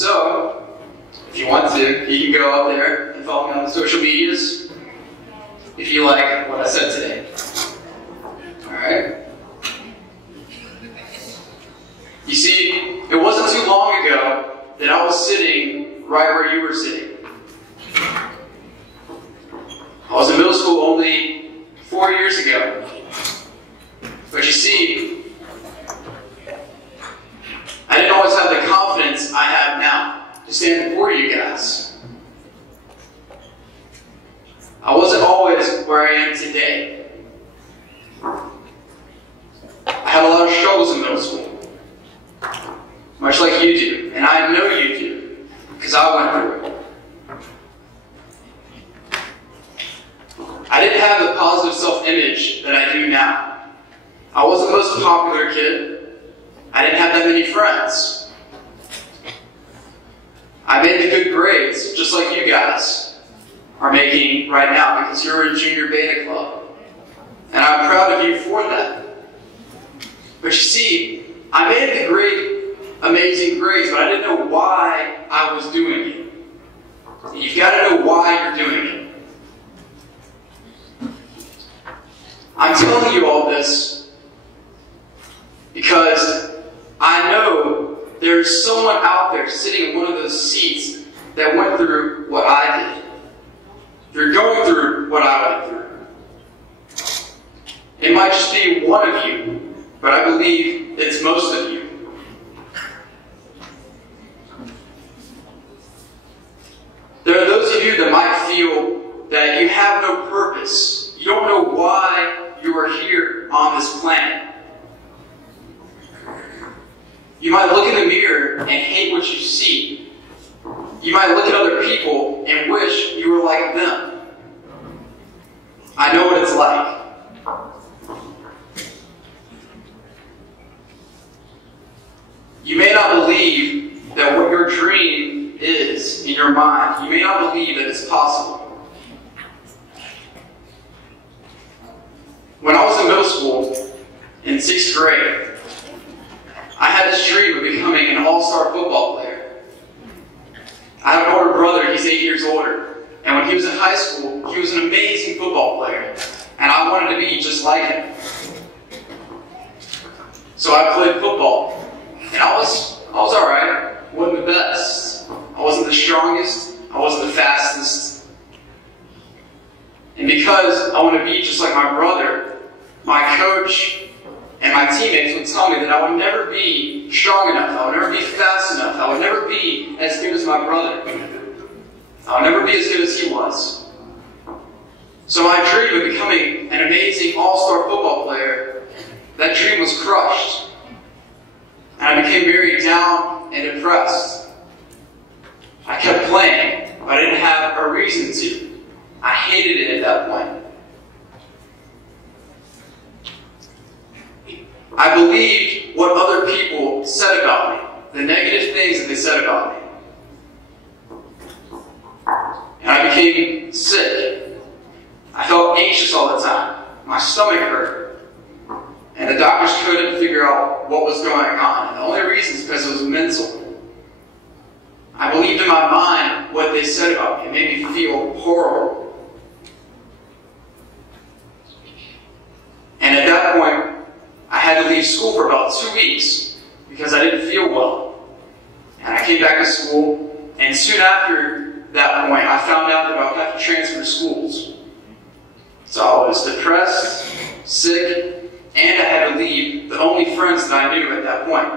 So, if you want to, you can go up there and follow me on the social medias if you like what I said today. Alright? You see, it wasn't too long ago that I was sitting right where you were sitting. I was in middle school only 4 years ago. But you see, I didn't always have the confidence I have now to stand before you guys. I wasn't always where I am today. I had a lot of struggles in middle school, much like you do, and I know you do, because I went through it. I didn't have the positive self-image that I do now. I wasn't the most popular kid. I didn't have that many friends. I made the good grades, just like you guys are making right now, because you're in junior beta club. And I'm proud of you for that. But you see, I made the great, amazing grades, but I didn't know why I was doing it. And you've got to know why you're doing it. I'm telling you all this because I know there's someone out there sitting in one of those seats that went through what I did. You're going through what I went through. It might just be one of you, but I believe it's most of you. There are those of you that might feel that you have no purpose. You don't know why you are here on this planet. You might look in the mirror and hate what you see. You might look at other people and wish you were like them. I know what it's like. You may not believe that what your dream is in your mind. You may not believe that it's possible. When I was in middle school, in 6th grade, I had this dream of becoming an all-star football player. I have an older brother, he's 8 years older, and when he was in high school, he was an amazing football player, and I wanted to be just like him. So I played football, and I was alright, wasn't the best. I wasn't the strongest, I wasn't the fastest. And because I want to be just like my brother, my coach and my teammates would tell me that I would never be strong enough, I would never be fast enough, I would never be as good as my brother. I would never be as good as he was. So my dream of becoming an amazing all-star football player, that dream was crushed. And I became very down and depressed. I kept playing, but I didn't have a reason to. I hated it at that point. I believed what other people said about me, the negative things that they said about me. And I became sick. I felt anxious all the time. My stomach hurt. And the doctors couldn't figure out what was going on. And the only reason is because it was mental. I believed in my mind what they said about me. It made me feel horrible. And at that point, I had to leave school for about 2 weeks because I didn't feel well. And I came back to school, and soon after that point, I found out that I would have to transfer schools. So I was depressed, sick, and I had to leave the only friends that I knew at that point.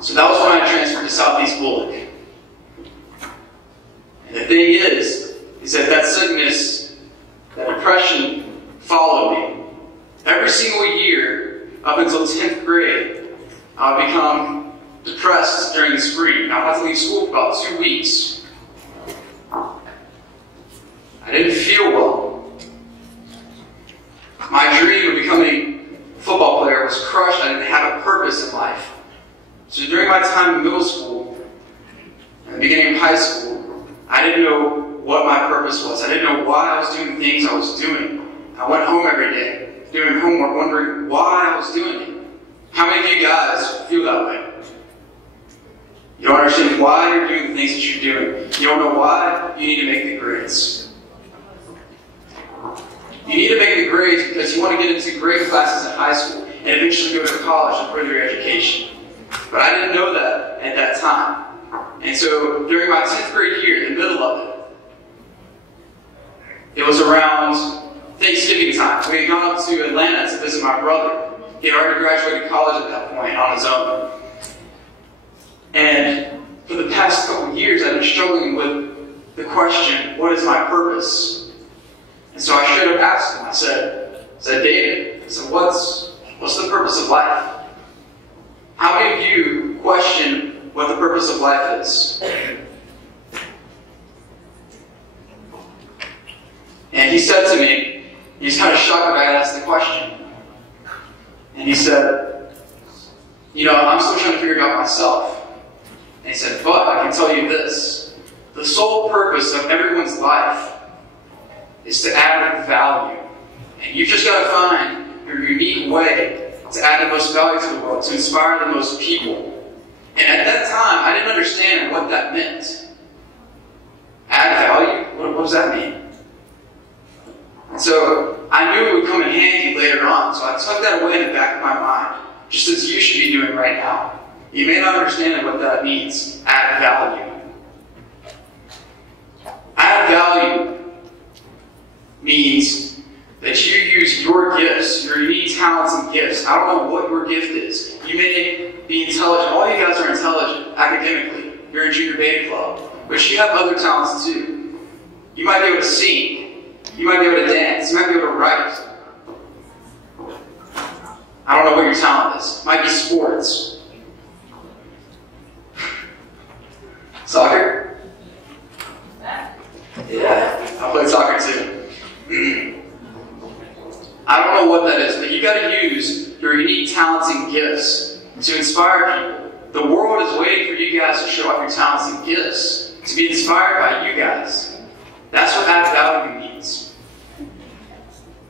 So that was when I transferred to Southeast Bullock. And the thing is that sickness, that depression followed me. Every single year, up until 10th grade, I would become depressed during the spring. I would have to leave school for about 2 weeks. I didn't feel well. My dream of becoming a football player was crushed. I didn't have a purpose in life. So during my time in middle school and the beginning of high school, I didn't know what my purpose was. I didn't know why I was doing the things I was doing. I went home every day, doing homework, wondering why I was doing it. How many of you guys feel that way? You don't understand why you're doing the things that you're doing. You don't know why you need to make the grades. You need to make the grades because you want to get into great classes in high school and eventually go to college and further your education. But I didn't know that at that time. And so during my 10th grade year, in the middle of it was around Thanksgiving time. We had gone up to Atlanta to visit my brother. He had already graduated college at that point on his own. And for the past couple of years, I've been struggling with the question, what is my purpose? And so I should have asked him. I said, David, what's the purpose of life? How many of you question what the purpose of life is? And he said to me, he's kind of shocked that I had asked the question. And he said, I'm still trying to figure it out myself. And he said, but I can tell you this. The sole purpose of everyone's life is to add value. And you've just got to find your unique way to add the most value to the world, to inspire the most people. And at that time, I didn't understand what that meant. Add value? What does that mean? And so I knew it would come in handy later on, so I tucked that away in the back of my mind, just as you should be doing right now. You may not understand what that means. Add value. Add value means that you use your gifts, your unique talents and gifts. I don't know what your gift is. You may be intelligent. All you guys are intelligent academically. You're in junior beta club. But you have other talents too. You might be able to sing. You might be able to dance. You might be able to write. I don't know what your talent is. It might be sports. Soccer? Yeah, I played soccer too. I don't know what that is, but you got to use your unique talents and gifts to inspire people. The world is waiting for you guys to show off your talents and gifts, to be inspired by you guys. That's what add value means.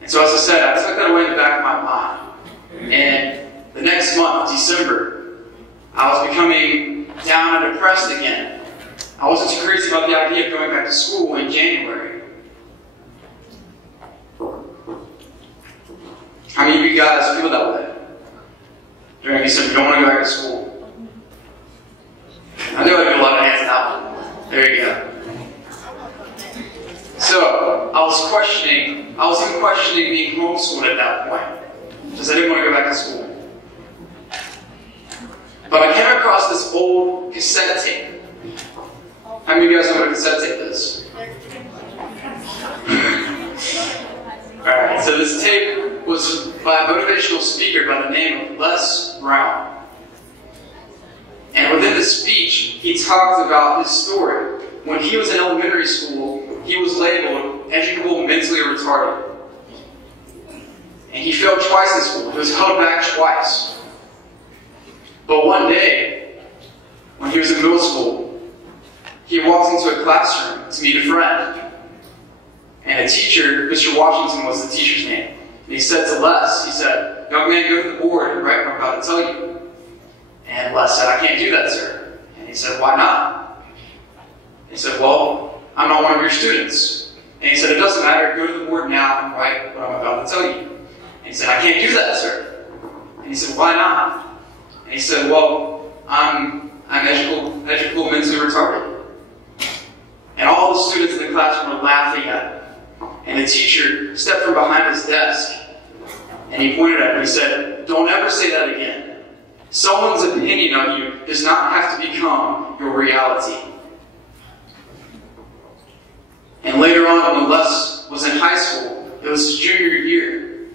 And so, as I said, I took that away in the back of my mind. And the next month, December, I was becoming down and depressed again. I wasn't too crazy about the idea of going back to school in January. How many of you guys feel that way? During December, don't want to go back to school? I knew I'd get a lot of hands out. There you go. So, I was even questioning being homeschooled at that point, because I didn't want to go back to school. But I came across this old cassette tape. How many of you guys know what a cassette tape is? Alright, so this tape was by a motivational speaker by the name of Les Brown. And within the speech, he talked about his story. When he was in elementary school, he was labeled educable mentally retarded. And he failed twice in school. He was held back twice. But one day, when he was in middle school, he walked into a classroom to meet a friend. And a teacher, Mr. Washington was the teacher's name. And he said to Les, he said, "Young man, go to the board and write what I'm about to tell you." And Les said, "I can't do that, sir." And he said, "Why not?" He said, "Well, I'm not one of your students." And he said, "It doesn't matter, go to the board now and write what I'm about to tell you." And he said, "I can't do that, sir." And he said, "Why not?" And he said, "Well, I'm educable mentally retarded." And all the students in the classroom were laughing at him. And the teacher stepped from behind his desk and he pointed at him and he said, "Don't ever say that again. Someone's opinion of you does not have to become your reality." And later on, when Les was in high school, it was his junior year.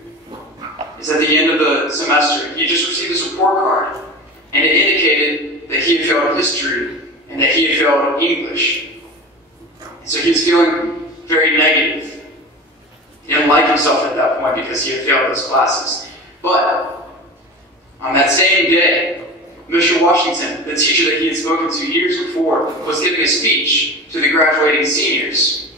It's at the end of the semester. He just received his report card. And it indicated that he had failed history and that he had failed English. And so he was feeling very negative. He didn't like himself at that point because he had failed those classes. But on that same day, Mr. Washington, the teacher that he had spoken to years before, was giving a speech to the graduating seniors.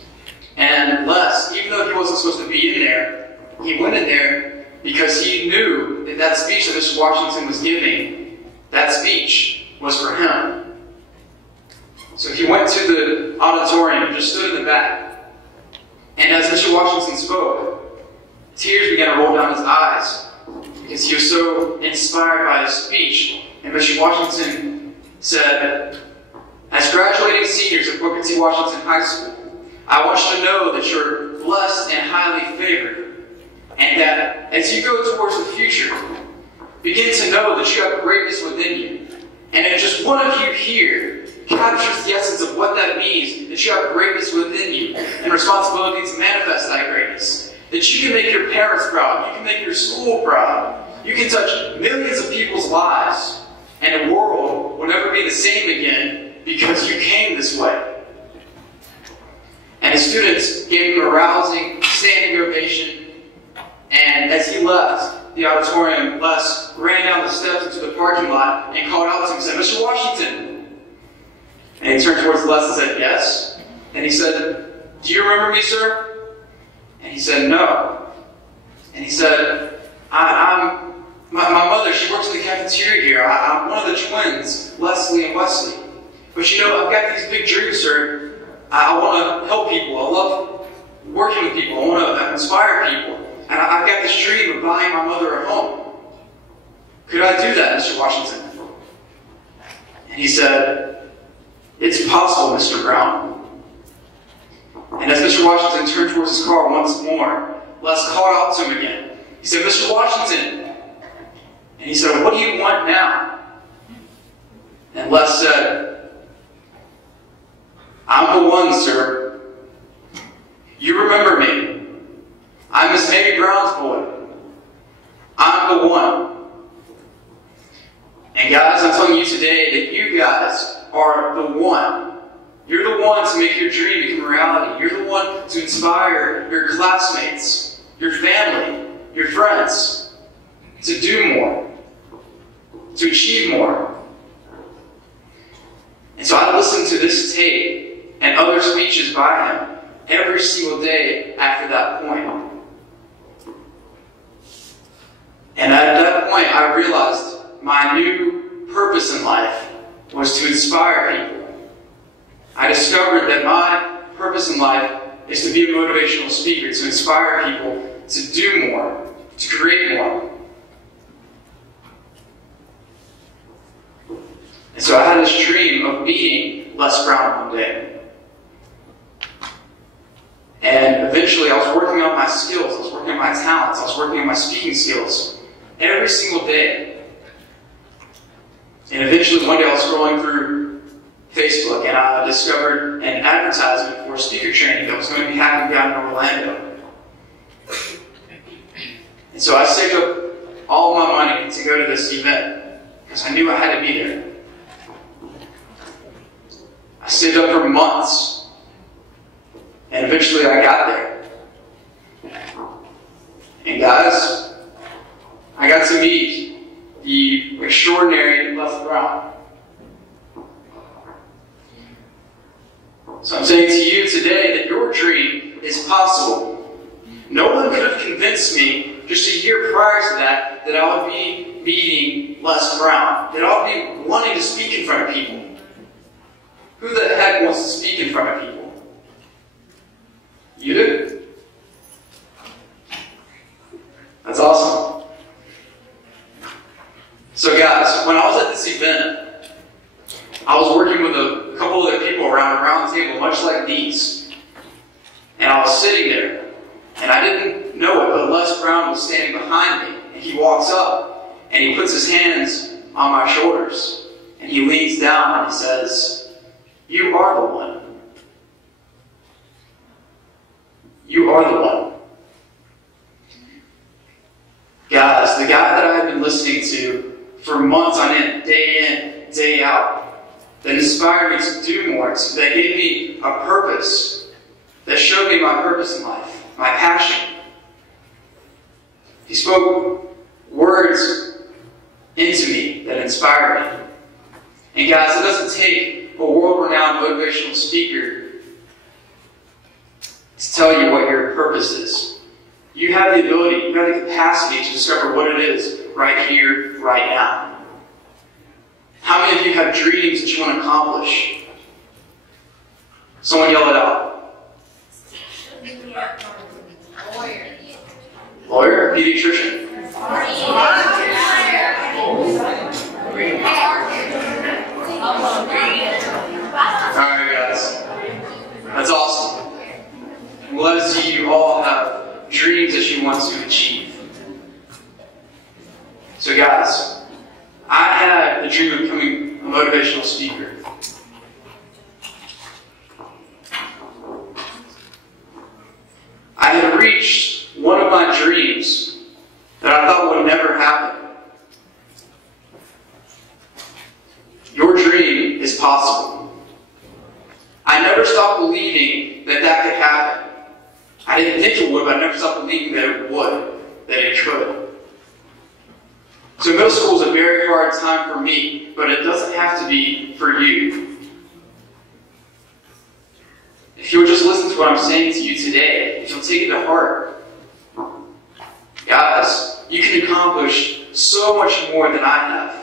And Les, even though he wasn't supposed to be in there, he went in there because he knew that that speech that Mr. Washington was giving, that speech was for him. So he went to the auditorium and just stood in the back. And as Mr. Washington spoke, tears began to roll down his eyes because he was so inspired by his speech. And Mr. Washington said, "As graduating seniors of Booker T. Washington High School, I want you to know that you're blessed and highly favored, and that as you go towards the future, begin to know that you have greatness within you. And if just one of you here captures the essence of what that means, that you have greatness within you and responsibility to manifest that greatness, that you can make your parents proud, you can make your school proud, you can touch millions of people's lives, and the world will never be the same again because you came this way." And his students gave him a rousing standing ovation, and as he left the auditorium, Les ran down the steps into the parking lot and called out to him and said, "Mr. Washington." And he turned towards Les and said, "Yes." And he said, "Do you remember me, sir?" And he said, "No." And he said, My mother, she works in the cafeteria here. I'm one of the twins, Leslie and Wesley. But you know, I've got these big dreams, sir. I want to help people. I love working with people. I want to inspire people. And I've got this dream of buying my mother a home. Could I do that, Mr. Washington?" And he said, "It's possible, Mr. Brown." And as Mr. Washington turned towards his car once more, Les called out to him again. He said, "Mr. Washington." And he said, "What do you want now?" And Les said, "I'm the one, sir. You remember me. I'm Miss Mamie Brown's boy. I'm the one." And guys, I'm telling you today that you guys are the one. You're the one to make your dream become reality. You're the one to inspire your classmates, your family, your friends to do more, to achieve more. And so I listened to this tape and other speeches by him every single day after that point. And at that point, I realized my new purpose in life was to inspire people. I discovered that my purpose in life is to be a motivational speaker, to inspire people to do more, to create more. And so I had this dream of meeting Les Brown one day. And eventually I was working on my skills, I was working on my talents, I was working on my speaking skills every single day. And eventually one day I was scrolling through Facebook and I discovered an advertisement for speaker training that was going to be happening down in Orlando. And so I saved up all my money to go to this event because I knew I had to be there. I saved up for months, and eventually I got there. And guys, I got to meet the extraordinary Les Brown. So I'm saying to you today that your dream is possible. No one could have convinced me just a year prior to that I would be meeting Les Brown, that I would be wanting to speak in front of people. Who the heck wants to speak in front of people? You do? That's awesome. So guys, when I was at this event, I was working with a couple other people around a round table, much like these. And I was sitting there, and I didn't know it, but Les Brown was standing behind me. And he walks up, and he puts his hands on my shoulders. And he leans down, and he says, "You are the one. You are the one." Guys, the guy that I had been listening to for months on end, day out, that inspired me to do more, that gave me a purpose, that showed me my purpose in life, my passion. He spoke words into me that inspired me. And guys, it doesn't take a world-renowned motivational speaker to tell you what your purpose is. You have the ability, you have the capacity to discover what it is right here, right now. How many of you have dreams that you want to accomplish? Someone yell it out. Lawyer? Pediatrician? Alright, guys. That's awesome. I'm glad to see you all have dreams that you want to achieve. So, guys, I had the dream of becoming a motivational speaker. I had reached one of my dreams that I thought would never happen. Your dream is possible. I never stopped believing that that could happen. I didn't think it would, but I never stopped believing that it would, that it could. So middle school is a very hard time for me, but it doesn't have to be for you. If you'll just listen to what I'm saying to you today, if you'll take it to heart, guys, you can accomplish so much more than I have.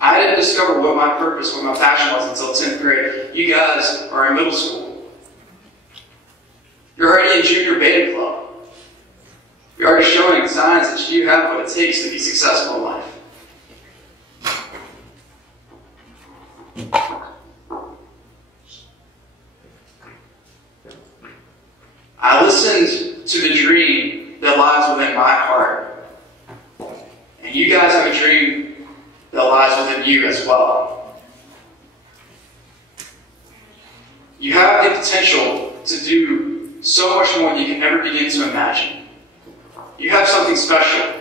I didn't discover what my purpose, what my passion was until 10th grade. You guys are in middle school. You're already in junior beta club. You're already showing signs that you have what it takes to be successful in life. I listened to the dream that lies within my heart. And you guys have a dream that lies within you as well. You have the potential to do so much more than you can ever begin to imagine. You have something special.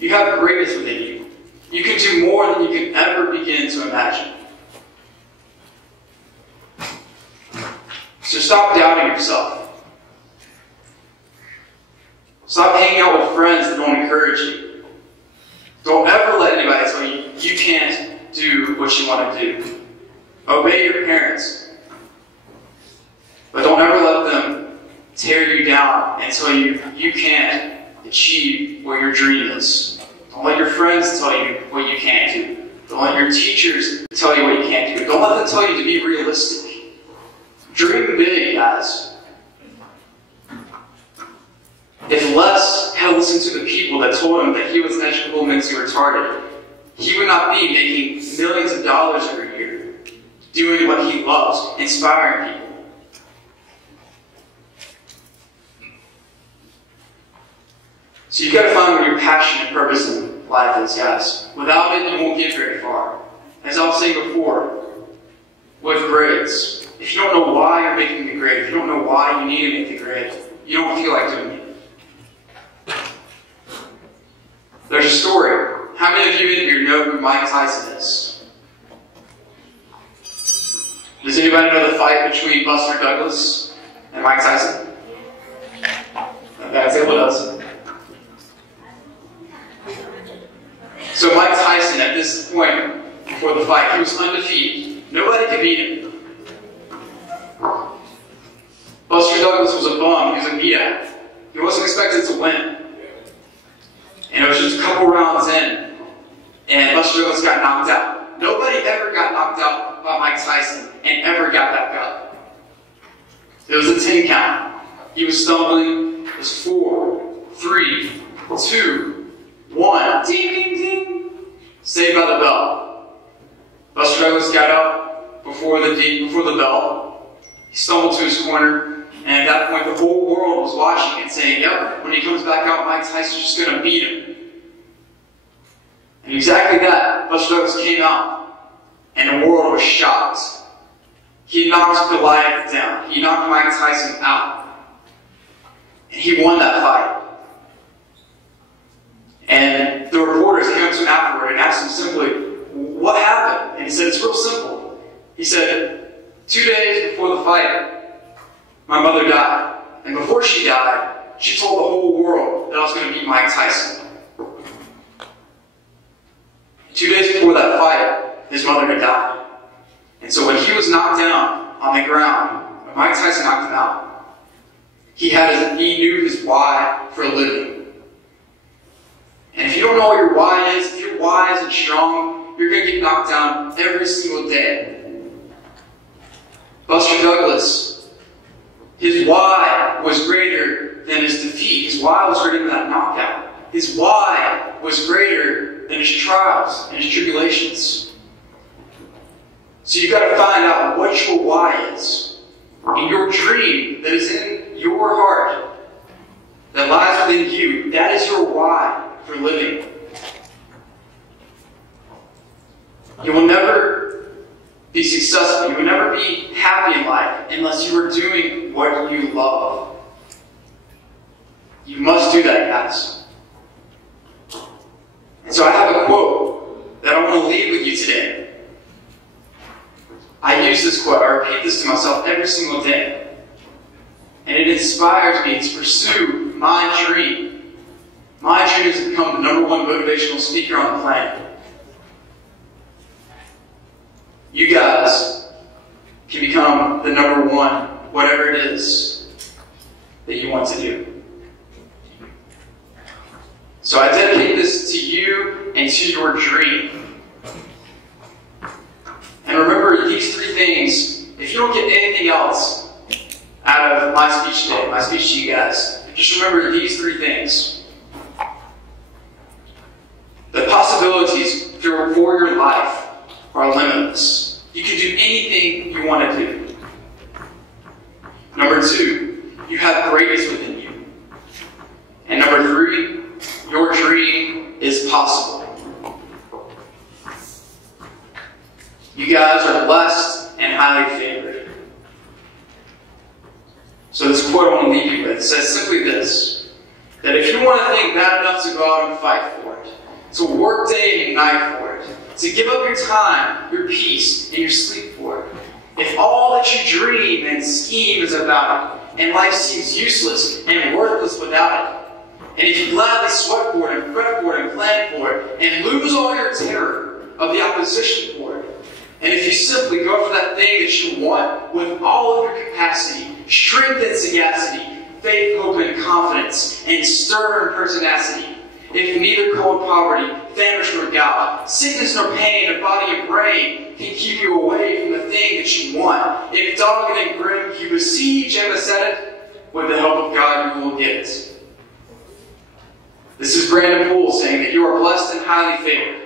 You have greatness within you. You can do more than you can ever begin to imagine. So stop doubting yourself. Stop hanging out with friends that don't encourage you. Don't ever let anybody tell you you can't do what you want to do. Obey your parents. But don't ever let them tear you down and tell you you can't achieve what your dream is. Don't let your friends tell you what you can't do. Don't let your teachers tell you what you can't do. Don't let them tell you to be realistic. Dream big, guys. If Les had listened to the people that told him that he was educable mentally retarded, he would not be making millions of dollars every year, doing what he loves, inspiring people. So you've got to find what your passion and purpose in life is, guys. Without it, you won't get very far. As I was saying before, with grades, if you don't know why you're making the grade, if you don't know why you need to make the grade, you don't feel like doing it. There's a story. How many of you in here know who Mike Tyson is? Does anybody know the fight between Buster Douglas and Mike Tyson? That's it, what else? So Mike Tyson, at this point, before the fight, he was undefeated. Nobody could beat him. Buster Douglas was a bum. He was a beat-out. He wasn't expected to win. And it was just a couple rounds in, and Buster Douglas got knocked out. Nobody ever got knocked out by Mike Tyson and ever got back up. It was a 10 count. He was stumbling. It was 4, 3, 2, 1. Ding, ding, ding. Saved by the bell. Buster Douglas got up before the bell. He stumbled to his corner. And at that point, the whole world was watching and saying, yep, when he comes back out, Mike Tyson's just going to beat him. And exactly that, Buster Douglas came out, and the world was shocked. He knocked Goliath down. He knocked Mike Tyson out. And he won that fight. And the reporters came up to him afterward and asked him simply, what happened? And he said, it's real simple. He said, 2 days before the fight, my mother died, and before she died, she told the whole world that I was going to beat Mike Tyson. 2 days before that fight, his mother had died. And so when he was knocked down on the ground, when Mike Tyson knocked him out, he knew his why for a living. And if you don't know what your why is, if your why isn't strong, you're going to get knocked down every single day. Buster Douglas, his why was greater than his defeat. His why was greater than that knockout. His why was greater than his trials and his tribulations. So you've got to find out what your why is. And your dream that is in your heart, that lies within you, that is your why for living. You will never be successful. You will never be happy in life unless you are doing what you love. You must do that, guys. And so I have a quote that I want to leave with you today. I use this quote, I repeat this to myself every single day. And it inspires me to pursue my dream. My dream is to become the #1 motivational speaker on the planet. You guys can become the #1, whatever it is that you want to do. So I dedicate this to you and to your dream. And remember these 3 things. If you don't get anything else out of my speech today, my speech to you guys, just remember these 3 things. The possibilities for your life are limitless. You can do anything you want to do. Number 2, you have greatness within you. And number 3, your dream is possible. You guys are blessed and highly favored. So this quote I want to leave you with says simply this, that if you want to think bad enough to go out and fight for it, to work day and night for it, to give up your time, your peace, and your sleep for it, if all that you dream and scheme is about it, and life seems useless and worthless without it, and if you gladly sweat for it and fret for it and plan for it, and lose all your terror of the opposition for it, and if you simply go for that thing that you want with all of your capacity, strength and sagacity, faith, hope, and confidence, and stern pertinacity, if neither cold poverty, famish nor gout, sickness nor pain of body and brain can keep you away from the thing that you want, if dogged and grim you besiege and beset it, with the help of God you will get it. This is Brandon Poole saying that you are blessed and highly favored.